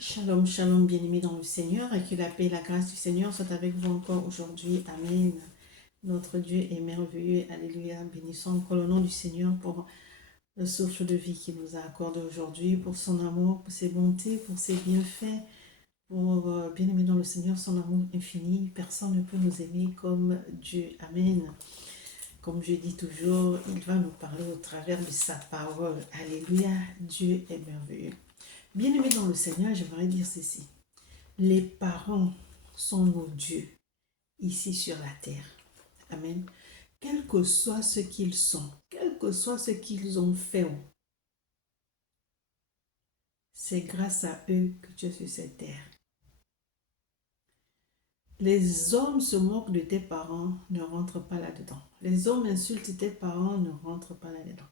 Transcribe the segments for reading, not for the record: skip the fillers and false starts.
Shalom, shalom, bien-aimés dans le Seigneur, et que la paix et la grâce du Seigneur soient avec vous encore aujourd'hui. Amen. Notre Dieu est merveilleux. Alléluia. Bénissons encore le nom du Seigneur pour le souffle de vie qu'il nous a accordé aujourd'hui, pour son amour, pour ses bontés, pour ses bienfaits, pour, bien-aimés dans le Seigneur, son amour infini. Personne ne peut nous aimer comme Dieu. Amen. Comme je dis toujours, il va nous parler au travers de sa parole. Alléluia. Dieu est merveilleux. Bien-aimés dans le Seigneur, j'aimerais dire ceci. Les parents sont nos dieux ici sur la terre. Amen. Quel que soit ce qu'ils sont, quel que soit ce qu'ils ont fait, c'est grâce à eux que tu es sur cette terre. Les hommes se moquent de tes parents, ne rentrent pas là-dedans. Les hommes insultent tes parents, ne rentrent pas là-dedans.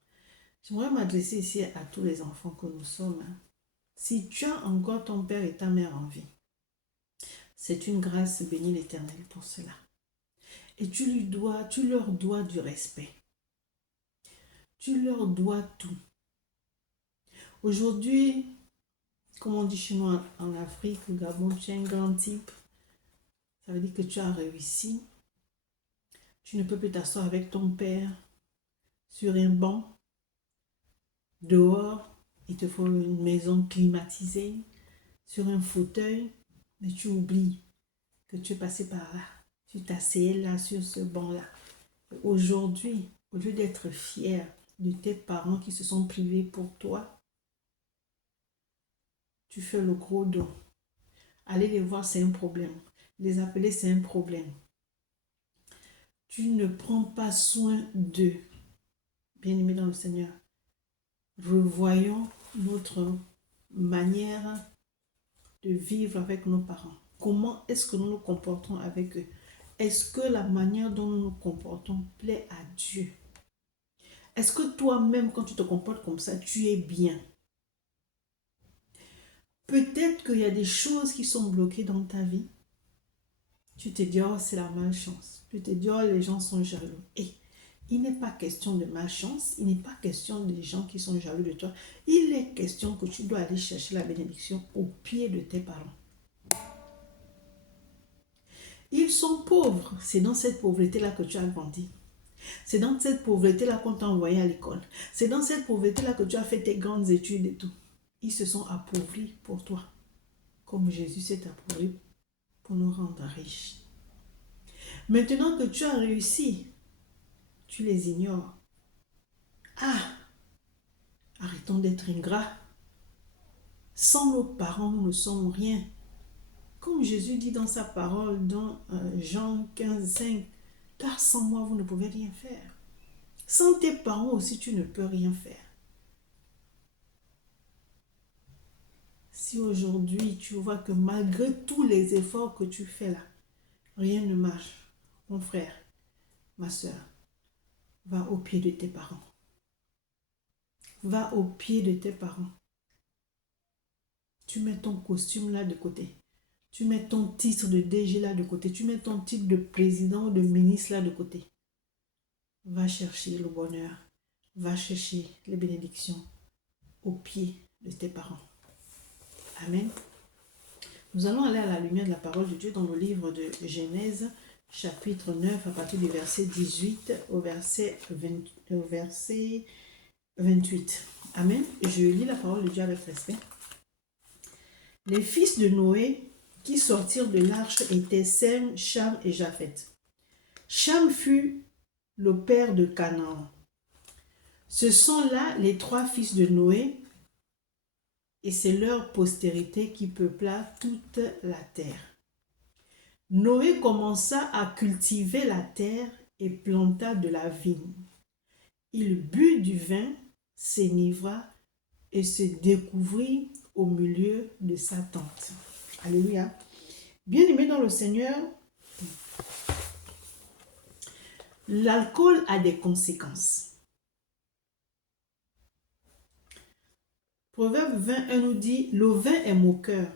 J'aimerais m'adresser ici à tous les enfants que nous sommes. Si tu as encore ton père et ta mère en vie, c'est une grâce, bénie l'Éternel pour cela. Et tu leur dois du respect. Tu leur dois tout. Aujourd'hui, comme on dit chez nous en Afrique, au Gabon, tu es un grand type. Ça veut dire que tu as réussi. Tu ne peux plus t'asseoir avec ton père sur un banc. Dehors, il te faut une maison climatisée, sur un fauteuil. Mais tu oublies que tu es passé par là. Tu t'asseyais là sur ce banc-là. Aujourd'hui, au lieu d'être fier de tes parents qui se sont privés pour toi, tu fais le gros dos. Aller les voir, c'est un problème. Les appeler, c'est un problème. Tu ne prends pas soin d'eux. Bien-aimés dans le Seigneur, revoyons notre manière de vivre avec nos parents. Comment est-ce que nous nous comportons avec eux? Est-ce que la manière dont nous nous comportons plaît à Dieu? Est-ce que toi-même, quand tu te comportes comme ça, tu es bien? Peut-être qu'il y a des choses qui sont bloquées dans ta vie. Tu te dis, oh, c'est la malchance. Tu te dis, oh, les gens sont jaloux. Et il n'est pas question de malchance. Il n'est pas question des gens qui sont jaloux de toi. Il est question que tu dois aller chercher la bénédiction au pied de tes parents. Ils sont pauvres. C'est dans cette pauvreté-là que tu as grandi. C'est dans cette pauvreté-là qu'on t'a envoyé à l'école. C'est dans cette pauvreté-là que tu as fait tes grandes études et tout. Ils se sont appauvris pour toi. Comme Jésus s'est appauvri pour nous rendre riches. Maintenant que tu as réussi, tu les ignores. Ah, arrêtons d'être ingrats. Sans nos parents, nous ne sommes rien. Comme Jésus dit dans sa parole, dans Jean 15, 5, car sans moi, vous ne pouvez rien faire. Sans tes parents aussi, tu ne peux rien faire. Si aujourd'hui, tu vois que malgré tous les efforts que tu fais là, rien ne marche, mon frère, ma soeur, va au pied de tes parents. Va au pied de tes parents. Tu mets ton costume là de côté. Tu mets ton titre de DG là de côté. Tu mets ton titre de président ou de ministre là de côté. Va chercher le bonheur. Va chercher les bénédictions au pied de tes parents. Amen. Nous allons aller à la lumière de la parole de Dieu dans le livre de Genèse, chapitre 9, à partir du verset 18 au verset 28. Amen. Je lis la parole de Dieu avec respect. Les fils de Noé qui sortirent de l'arche étaient Sem, Cham et Japheth. Cham fut le père de Canaan. Ce sont là les trois fils de Noé, et c'est leur postérité qui peupla toute la terre. Noé commença à cultiver la terre et planta de la vigne. Il but du vin, s'enivra et se découvrit au milieu de sa tente. Alléluia. Bien-aimés dans le Seigneur, l'alcool a des conséquences. Proverbe 21 nous dit, le vin est moqueur,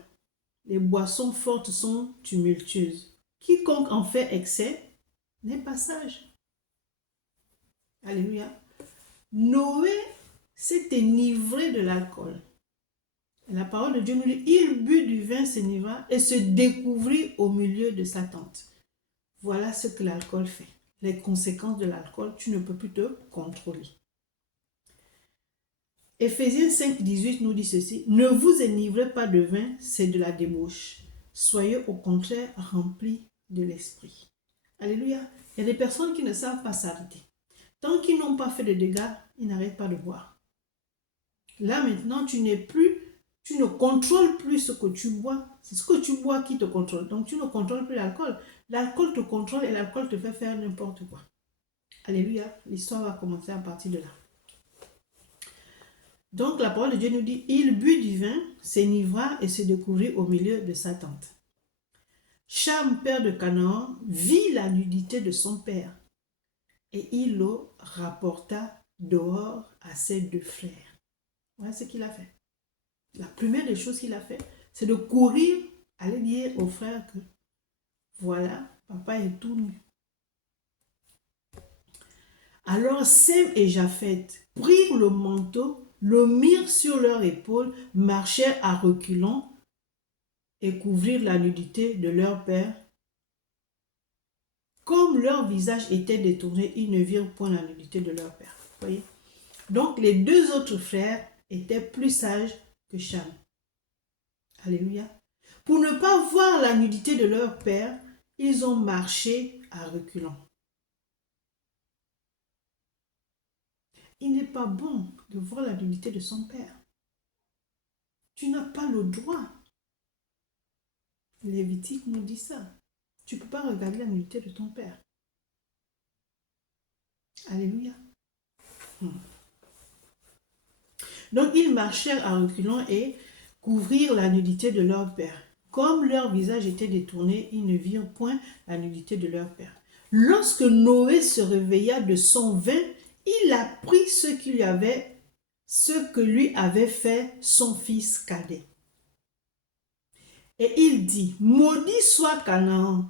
les boissons fortes sont tumultueuses. Quiconque en fait excès n'est pas sage. Alléluia. Noé s'est enivré de l'alcool. La parole de Dieu nous dit, il but du vin, s'enivra et se découvrit au milieu de sa tente. Voilà ce que l'alcool fait. Les conséquences de l'alcool, tu ne peux plus te contrôler. Éphésiens 5, 18 nous dit ceci, ne vous enivrez pas de vin, c'est de la débauche. Soyez au contraire remplis de l'esprit. Alléluia. Il y a des personnes qui ne savent pas s'arrêter. Tant qu'ils n'ont pas fait de dégâts, ils n'arrêtent pas de boire. Là maintenant, tu ne contrôles plus ce que tu bois. C'est ce que tu bois qui te contrôle. Donc tu ne contrôles plus l'alcool. L'alcool te contrôle et l'alcool te fait faire n'importe quoi. Alléluia. L'histoire va commencer à partir de là. Donc la parole de Dieu nous dit, il but du vin, s'enivra et se découvrit au milieu de sa tente. Cham, père de Canaan, vit la nudité de son père et il le rapporta dehors à ses deux frères. Voilà ce qu'il a fait. La première des choses qu'il a fait, c'est de courir, aller dire aux frères que voilà, papa est tout nu. Alors Sem et Japheth prirent le manteau, le mirent sur leur épaule, marchèrent à reculons et couvrirent la nudité de leur père. Comme leur visage était détourné, ils ne virent point la nudité de leur père. Vous voyez? Donc les deux autres frères étaient plus sages que Cham. Alléluia. Pour ne pas voir la nudité de leur père, ils ont marché à reculons. Il n'est pas bon de voir la nudité de son père. Tu n'as pas le droit. Lévitique nous dit ça. Tu ne peux pas regarder la nudité de ton père. Alléluia. Donc ils marchèrent à reculons et couvrirent la nudité de leur père. Comme leur visage était détourné, ils ne virent point la nudité de leur père. Lorsque Noé se réveilla de son vin, il apprit ce que lui avait fait son fils cadet. Et il dit, maudit soit Canaan,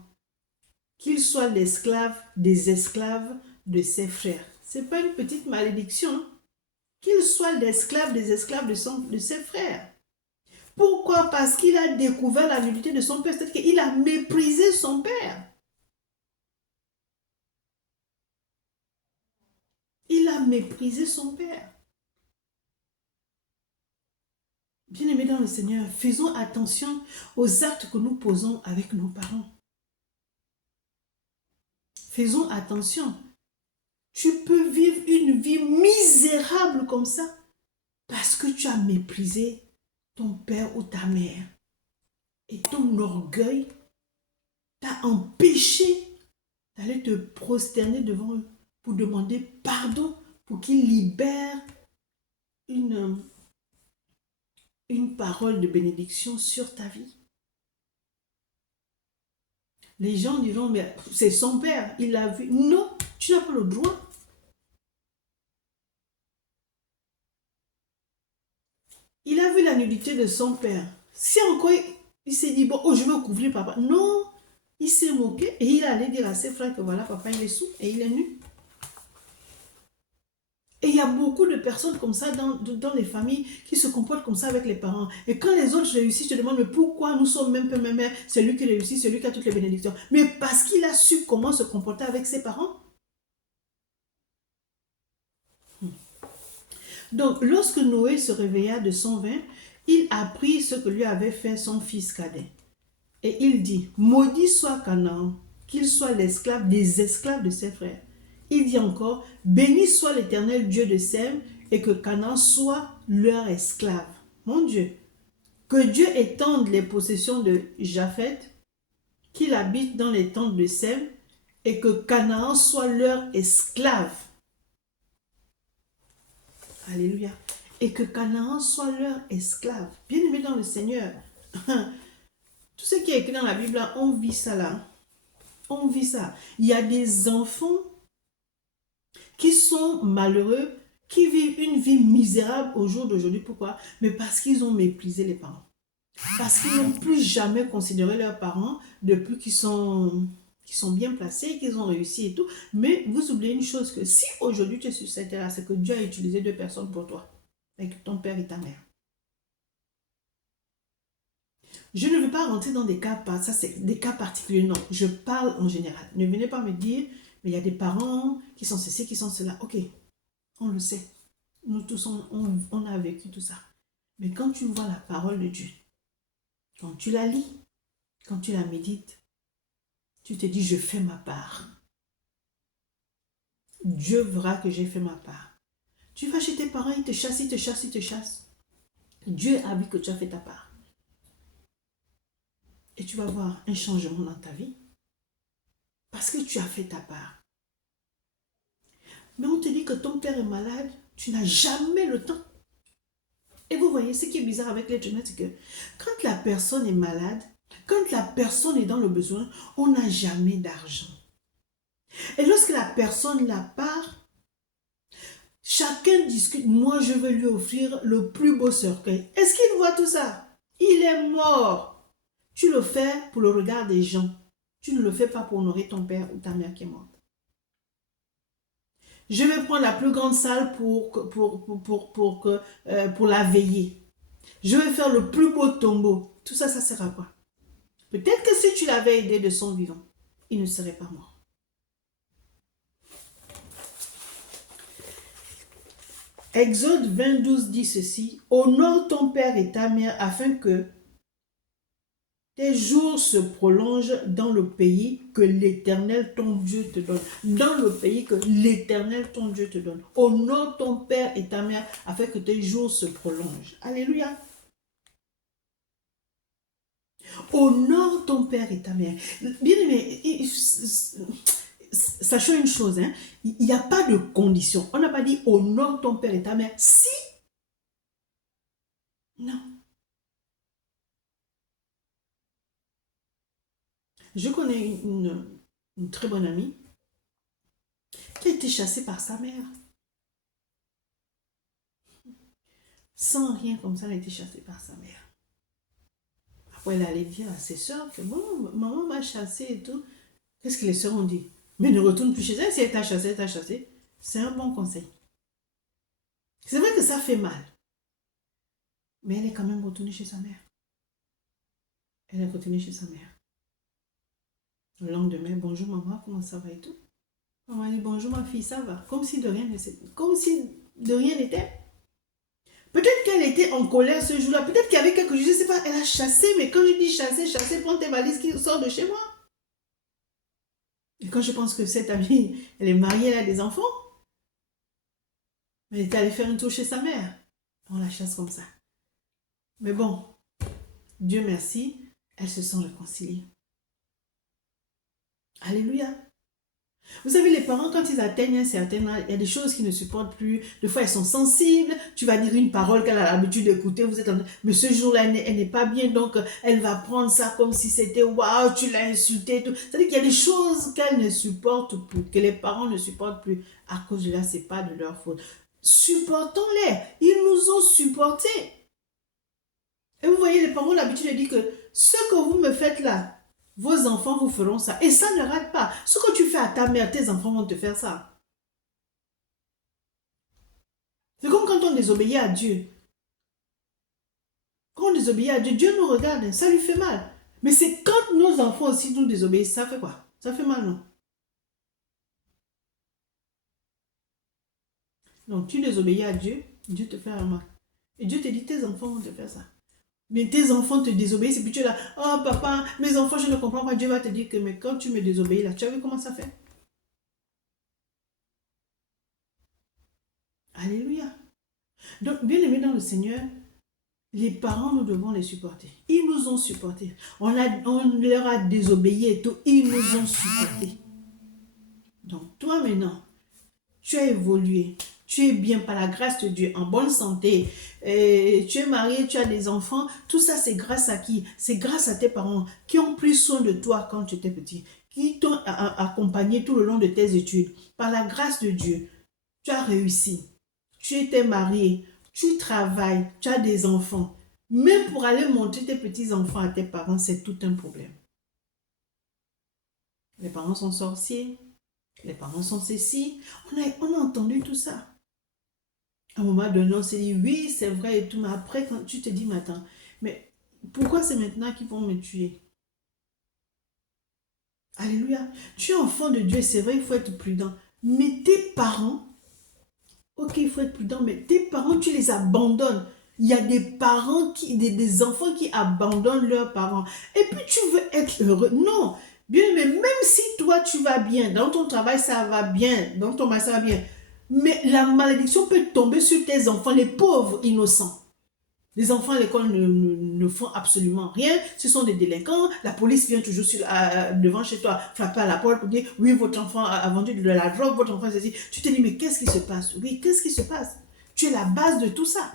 qu'il soit l'esclave des esclaves de ses frères. Ce n'est pas une petite malédiction, qu'il soit l'esclave des esclaves de ses frères. Pourquoi? Parce qu'il a découvert la nudité de son père, c'est-à-dire qu'il a méprisé son père. Il a méprisé son père. Bien-aimés dans le Seigneur, faisons attention aux actes que nous posons avec nos parents. Faisons attention. Tu peux vivre une vie misérable comme ça parce que tu as méprisé ton père ou ta mère. Et ton orgueil t'a empêché d'aller te prosterner devant eux pour demander pardon, pour qu'ils libèrent une parole de bénédiction sur ta vie. Les gens diront, mais c'est son père, il l'a vu. Non, tu n'as pas le droit. Il a vu la nudité de son père. Si encore il s'est dit, bon, oh, je vais couvrir papa. Non, il s'est moqué et il allait dire à ses frères que voilà, papa, il est sous et il est nu. Et il y a beaucoup de personnes comme ça dans les familles qui se comportent comme ça avec les parents. Et quand les autres réussissent, je te demande, mais pourquoi nous sommes même père, même mère, c'est lui qui réussit, c'est lui qui a toutes les bénédictions. Mais parce qu'il a su comment se comporter avec ses parents. Donc, lorsque Noé se réveilla de son vin, il apprit ce que lui avait fait son fils cadet. Et il dit, maudit soit Canaan, qu'il soit l'esclave des esclaves de ses frères. Il dit encore, béni soit l'Éternel Dieu de Sem, et que Canaan soit leur esclave. Mon Dieu, que Dieu étende les possessions de Japheth, qu'il habite dans les tentes de Sem, et que Canaan soit leur esclave. Alléluia. Et que Canaan soit leur esclave. Bien-aimés dans le Seigneur, tout ce qui est écrit dans la Bible, on vit ça là. On vit ça. Il y a des enfants qui sont malheureux, qui vivent une vie misérable au jour d'aujourd'hui. Pourquoi? Mais parce qu'ils ont méprisé les parents. Parce qu'ils n'ont plus jamais considéré leurs parents depuis qu'ils sont bien placés, qu'ils ont réussi et tout. Mais vous oubliez une chose, que si aujourd'hui tu es sur cette terre-là, c'est que Dieu a utilisé deux personnes pour toi, avec ton père et ta mère. Je ne veux pas rentrer dans des cas, ça c'est des cas particuliers, non. Je parle en général. Ne venez pas me dire, mais il y a des parents qui sont ceci, qui sont cela. Ok, on le sait. Nous tous, on a vécu tout ça. Mais quand tu vois la parole de Dieu, quand tu la lis, quand tu la médites, tu te dis, je fais ma part. Dieu verra que j'ai fait ma part. Tu vas chez tes parents, ils te chassent, ils te chassent, ils te chassent. Dieu a vu que tu as fait ta part. Et tu vas voir un changement dans ta vie. Parce que tu as fait ta part. Mais on te dit que ton père est malade, tu n'as jamais le temps. Et vous voyez, ce qui est bizarre avec l'être humain, c'est que quand la personne est malade, quand la personne est dans le besoin, on n'a jamais d'argent. Et lorsque la personne la part, chacun discute, moi je veux lui offrir le plus beau cercueil. Est-ce qu'il voit tout ça? Il est mort. Tu le fais pour le regard des gens. Tu ne le fais pas pour honorer ton père ou ta mère qui est morte. Je vais prendre la plus grande salle pour la veiller. Je vais faire le plus beau tombeau. Tout ça, ça sert à quoi? Peut-être que si tu l'avais aidé de son vivant, il ne serait pas mort. Exode 20, dit ceci, honore ton père et ta mère afin que tes jours se prolongent dans le pays que l'Éternel ton Dieu te donne. Dans le pays que l'Éternel ton Dieu te donne. Honore ton père et ta mère afin que tes jours se prolongent. Alléluia. Honore ton père et ta mère. Bien aimé, sachons une chose, hein, il n'y a pas de condition. On n'a pas dit honore ton père et ta mère. Si. Non. Je connais une très bonne amie qui a été chassée par sa mère. Sans rien comme ça, elle a été chassée par sa mère. Après, elle allait dire à ses soeurs que bon, maman m'a chassée et tout. Qu'est-ce que les soeurs ont dit? Mais ne retourne plus chez elle. Si elle t'a chassée, elle t'a chassée. C'est un bon conseil. C'est vrai que ça fait mal. Mais elle est quand même retournée chez sa mère. Elle est retournée chez sa mère. Le lendemain, bonjour maman, comment ça va et tout. Maman dit bonjour ma fille, ça va. Comme si de rien n'était. Peut-être qu'elle était en colère ce jour-là. Peut-être qu'il y avait quelque chose, je ne sais pas. Elle a chassé, mais quand je dis chasser, prends tes valises qui sortent de chez moi. Et quand je pense que cette amie, elle est mariée, elle a des enfants. Elle était allée faire un tour chez sa mère. On la chasse comme ça. Mais bon, Dieu merci, elles se sont réconciliées. Alléluia. Vous savez, les parents, quand ils atteignent un certain âge, il y a des choses qu'ils ne supportent plus. Des fois, elles sont sensibles. Tu vas dire une parole qu'elle a l'habitude d'écouter. Mais ce jour-là, elle n'est pas bien. Donc, elle va prendre ça comme si c'était waouh, tu l'as insulté. C'est-à-dire qu'il y a des choses qu'elles ne supportent plus, que les parents ne supportent plus. À cause de là, ce n'est pas de leur faute. Supportons-les. Ils nous ont supportés. Et vous voyez, les parents ont l'habitude de dire que ce que vous me faites là, vos enfants vous feront ça. Et ça ne rate pas. Ce que tu fais à ta mère, tes enfants vont te faire ça. C'est comme quand on désobéit à Dieu. Quand on désobéit à Dieu, Dieu nous regarde, ça lui fait mal. Mais c'est quand nos enfants aussi nous désobéissent, ça fait quoi? Ça fait mal, non? Donc tu désobéis à Dieu, Dieu te fait un mal. Et Dieu te dit, tes enfants vont te faire ça. Mais tes enfants te désobéissent et puis tu es là, oh papa, mes enfants, je ne comprends pas. Dieu va te dire que, mais quand tu me désobéis là, tu as vu comment ça fait? Alléluia. Donc, bien aimé dans le Seigneur, les parents, nous devons les supporter. Ils nous ont supportés. On leur a désobéi et tout. Ils nous ont supportés. Donc, toi maintenant, tu as évolué. Tu es bien par la grâce de Dieu, en bonne santé. Et tu es marié, tu as des enfants. Tout ça, c'est grâce à qui? C'est grâce à tes parents qui ont pris soin de toi quand tu étais petit, qui t'ont accompagné tout le long de tes études. Par la grâce de Dieu, tu as réussi. Tu étais marié, tu travailles, tu as des enfants. Même pour aller montrer tes petits-enfants à tes parents, c'est tout un problème. Les parents sont sorciers, les parents sont ceci. On a entendu tout ça. À un moment donné, on s'est dit, oui, c'est vrai et tout, mais après, quand tu te dis, mais attends, mais Pourquoi c'est maintenant qu'ils vont me tuer? Alléluia. Tu es enfant de Dieu, c'est vrai, il faut être prudent. Mais tes parents, ok, il faut être prudent, mais tes parents, tu les abandonnes. Il y a des parents, des enfants qui abandonnent leurs parents. Et puis tu veux être heureux. Non. Bien, mais même si toi, tu vas bien, dans ton travail, ça va bien, dans ton mari, ça va bien. Mais la malédiction peut tomber sur tes enfants, les pauvres innocents. Les enfants à l'école ne font absolument rien. Ce sont des délinquants. La police vient toujours devant chez toi, frapper à la porte pour dire, oui, votre enfant a vendu de la drogue, votre enfant s'est dit. Tu te dis, mais qu'est-ce qui se passe? Oui, qu'est-ce qui se passe? Tu es la base de tout ça.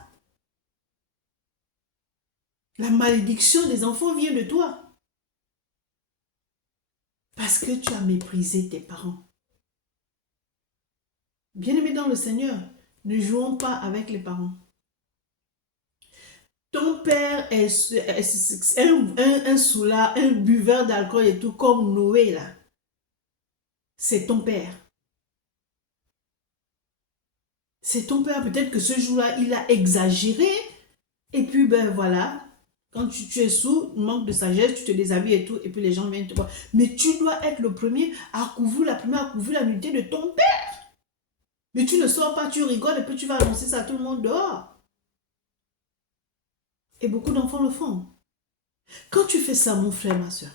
La malédiction des enfants vient de toi. Parce que tu as méprisé tes parents. Bien-aimés dans le Seigneur, ne jouons pas avec les parents. Ton père est un soulard, un buveur d'alcool et tout, comme Noé là. C'est ton père. C'est ton père. Peut-être que ce jour-là, il a exagéré. Et puis, ben voilà, quand tu es sous, manque de sagesse, tu te déshabilles et tout, et puis les gens viennent te voir. Mais tu dois être le premier à couvrir, la première à couvrir la nudité de ton père. Mais tu ne sors pas, tu rigoles, et puis tu vas annoncer ça à tout le monde dehors. Et beaucoup d'enfants le font. Quand tu fais ça, mon frère, ma soeur,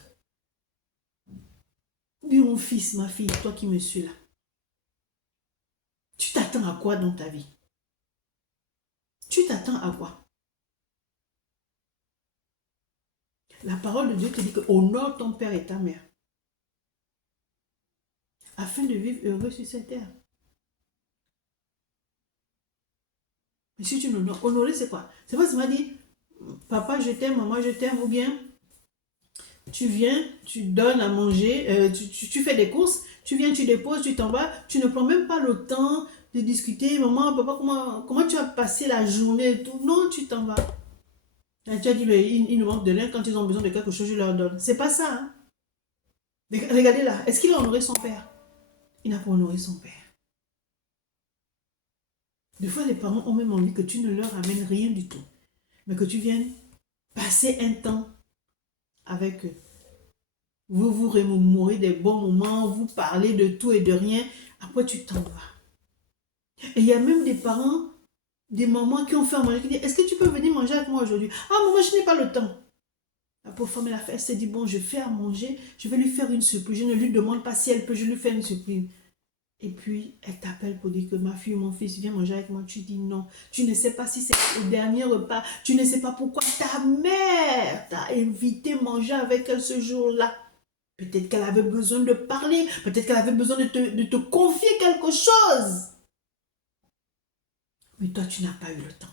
dis mon fils, ma fille, toi qui me suis là, tu t'attends à quoi dans ta vie? Tu t'attends à quoi? La parole de Dieu te dit que honore ton père et ta mère, afin de vivre heureux sur cette terre. Mais si tu n'honores, honorer c'est quoi? C'est pas seulement dire, papa je t'aime, maman je t'aime, ou bien tu viens, tu donnes à manger, tu fais des courses, tu viens, tu déposes, tu t'en vas, tu ne prends même pas le temps de discuter, maman, papa, comment tu as passé la journée et tout. Non, tu t'en vas. Et tu as dit, mais ils ne manquent de rien, quand ils ont besoin de quelque chose, je leur donne. C'est pas ça. Hein? Regardez là, est-ce qu'il a honoré son père? Il n'a pas honoré son père. Des fois, les parents ont même envie que tu ne leur amènes rien du tout, mais que tu viennes passer un temps avec eux. Vous vous remémorez des bons moments, vous parlez de tout et de rien, après tu t'en vas. Et il y a même des parents, des mamans qui ont fait à manger, qui disent, est-ce que tu peux venir manger avec moi aujourd'hui? Ah maman, je n'ai pas le temps. La pauvre femme, elle s'est dit, bon, je fais à manger, je vais lui faire une surprise. Je ne lui demande pas si elle peut, je lui fais une surprise. Et puis, elle t'appelle pour dire que ma fille ou mon fils vient manger avec moi. Tu dis non. Tu ne sais pas si c'est au dernier repas. Tu ne sais pas pourquoi ta mère t'a invité à manger avec elle ce jour-là. Peut-être qu'elle avait besoin de parler. Peut-être qu'elle avait besoin de te confier quelque chose. Mais toi, tu n'as pas eu le temps.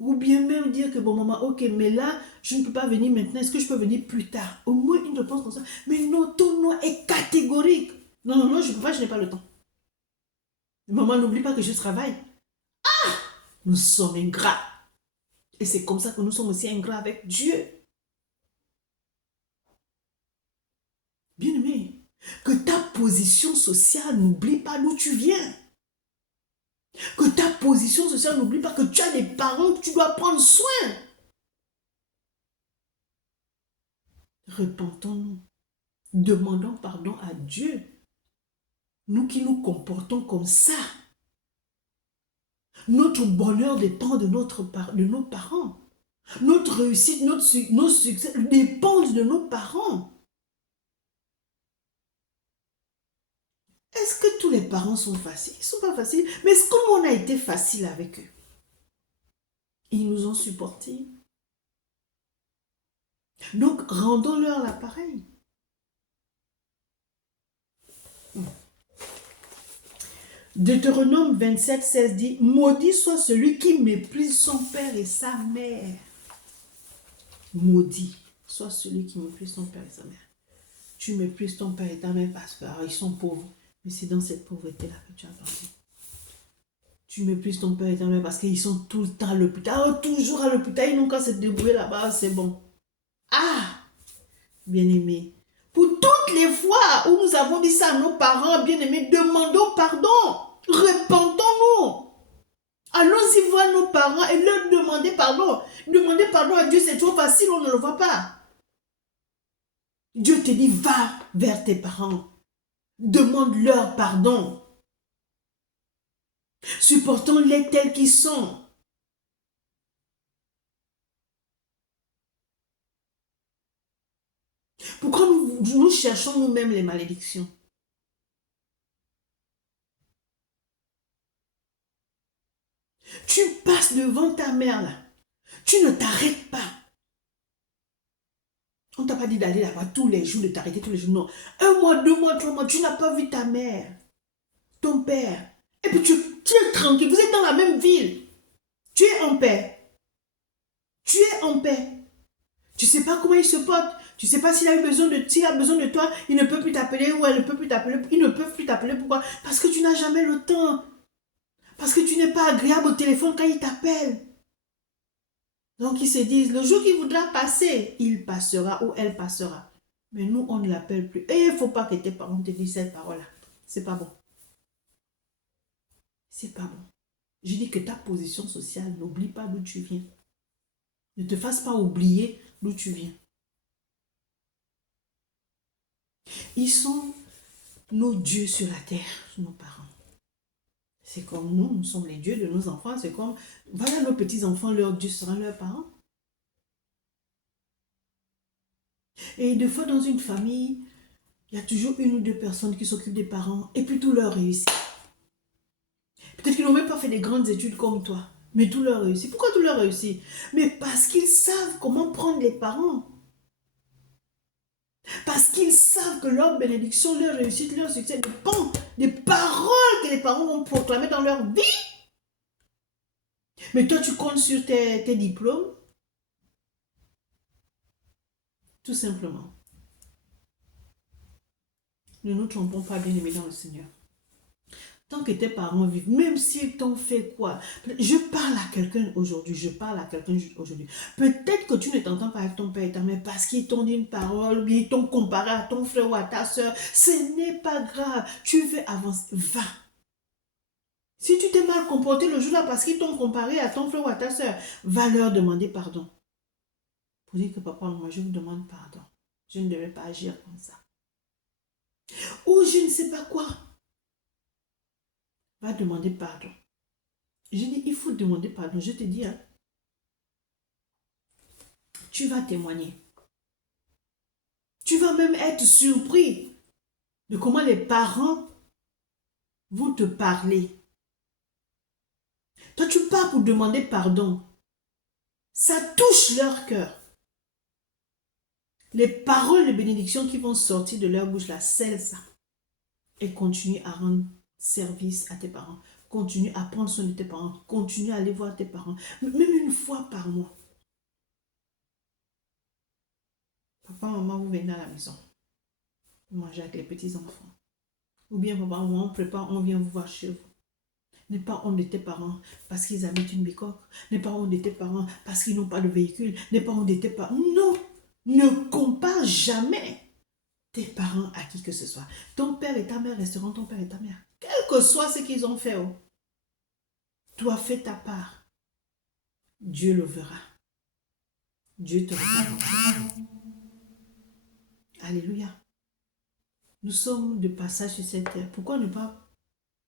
Ou bien même dire que bon maman, ok, mais là, je ne peux pas venir maintenant. Est-ce que je peux venir plus tard? Au moins une réponse comme ça. Mais non, ton nom est catégorique. Non, non, non, je ne peux pas, je n'ai pas le temps. Maman, n'oublie pas que je travaille. Nous sommes ingrats. Et c'est comme ça que nous sommes aussi ingrats avec Dieu. Bien-aimé, que ta position sociale n'oublie pas d'où tu viens. Que ta position sociale n'oublie pas que tu as des parents que tu dois prendre soin. Repentons-nous. Demandons pardon à Dieu. Nous qui nous comportons comme ça. Notre bonheur dépend de nos parents. Notre réussite, nos succès dépendent de nos parents. Est-ce que tous les parents sont faciles? Ils ne sont pas faciles. Mais est-ce qu'on a été facile avec eux? Ils nous ont supportés. Donc, rendons-leur l'appareil. Deutéronome 27, 16 dit, maudit soit celui qui méprise son père et sa mère. Maudit soit celui qui méprise son père et sa mère. Tu méprises ton père et ta mère parce qu'ils sont pauvres. Mais c'est dans cette pauvreté-là que tu as grandi. Tu méprises ton père et ta mère parce qu'ils sont tout le temps à l'hôpital. Oh, toujours à l'hôpital, ils n'ont qu'à se débrouiller là-bas, c'est bon. Ah, bien-aimé, pour toutes les fois où nous avons dit ça à nos parents, bien-aimés, demandons pardon. Repentons-nous. Allons-y voir nos parents et leur demander pardon. Demander pardon à Dieu, c'est trop facile, on ne le voit pas. Dieu te dit, va vers tes parents. Demande-leur pardon. Supportons-les tels qu'ils sont. Pourquoi nous cherchons nous-mêmes les malédictions? Tu passes devant ta mère là. Tu ne t'arrêtes pas. On ne t'a pas dit d'aller là-bas tous les jours, de t'arrêter tous les jours. Non. 1 mois, 2 mois, 3 mois, tu n'as pas vu ta mère, ton père. Et puis tu es tranquille. Vous êtes dans la même ville. Tu es en paix. Tu es en paix. Tu ne sais pas comment il se porte. Tu ne sais pas s'il a eu besoin de, s'il a besoin de toi, il ne peut plus t'appeler ou elle ne peut plus t'appeler. Ils ne peuvent plus t'appeler. Pourquoi? Parce que tu n'as jamais le temps. Parce que tu n'es pas agréable au téléphone quand il t'appelle. Donc ils se disent, le jour qu'il voudra passer, il passera ou elle passera. Mais nous, on ne l'appelle plus. Et il ne faut pas que tes parents te disent cette parole-là. C'est pas bon. C'est pas bon. Je dis que ta position sociale, n'oublie pas d'où tu viens. Ne te fasse pas oublier d'où tu viens. Ils sont nos dieux sur la terre, nos parents. C'est comme nous, nous sommes les dieux de nos enfants. C'est comme, voilà nos petits-enfants, leurs dieux seront leurs parents. Et des fois, dans une famille, il y a toujours 1 ou 2 personnes qui s'occupent des parents et puis tout leur réussit. Peut-être qu'ils n'ont même pas fait des grandes études comme toi, mais tout leur réussit. Pourquoi tout leur réussit? Mais parce qu'ils savent comment prendre les parents. Parce qu'ils savent que leur bénédiction, leur réussite, leur succès dépend des paroles que les parents vont proclamer dans leur vie. Mais toi, tu comptes sur tes diplômes, tout simplement. Ne nous trompons pas, bien-aimés dans le Seigneur. Tant que tes parents vivent, même s'ils t'ont fait quoi, je parle à quelqu'un aujourd'hui, Peut-être que tu ne t'entends pas avec ton père et ta mère parce qu'ils t'ont dit une parole, ils t'ont comparé à ton frère ou à ta soeur. Ce n'est pas grave, tu veux avancer, va. Si tu t'es mal comporté le jour-là parce qu'ils t'ont comparé à ton frère ou à ta soeur, va leur demander pardon. Pour dire que papa, moi, je vous demande pardon. Je ne devais pas agir comme ça. Ou je ne sais pas quoi. Va demander pardon. Je dis, il faut demander pardon. Je te dis, hein, tu vas témoigner. Tu vas même être surpris de comment les parents vont te parler. Toi, tu pars pour demander pardon. Ça touche leur cœur. Les paroles de bénédiction qui vont sortir de leur bouche, là, scellent ça. Et continue à rendre service à tes parents. Continue à prendre soin de tes parents. Continue à aller voir tes parents. Même 1 fois par mois. Papa, maman, vous venez à la maison. Vous mangez avec les petits-enfants. Ou bien, papa, maman, on prépare, on vient vous voir chez vous. N'aie pas honte de tes parents parce qu'ils habitent une bicoque. N'aie pas honte de tes parents parce qu'ils n'ont pas de véhicule. N'aie pas honte de tes parents. Non! Ne compare jamais tes parents à qui que ce soit. Ton père et ta mère resteront ton père et ta mère. Quel que soit ce qu'ils ont fait, oh. Toi, fais ta part. Dieu le verra. Dieu te récompensera. Alléluia. Nous sommes de passage sur cette terre. Pourquoi ne pas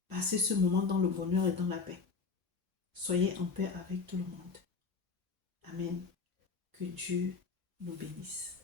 passer ce moment dans le bonheur et dans la paix? Soyez en paix avec tout le monde. Amen. Que Dieu nous bénisse.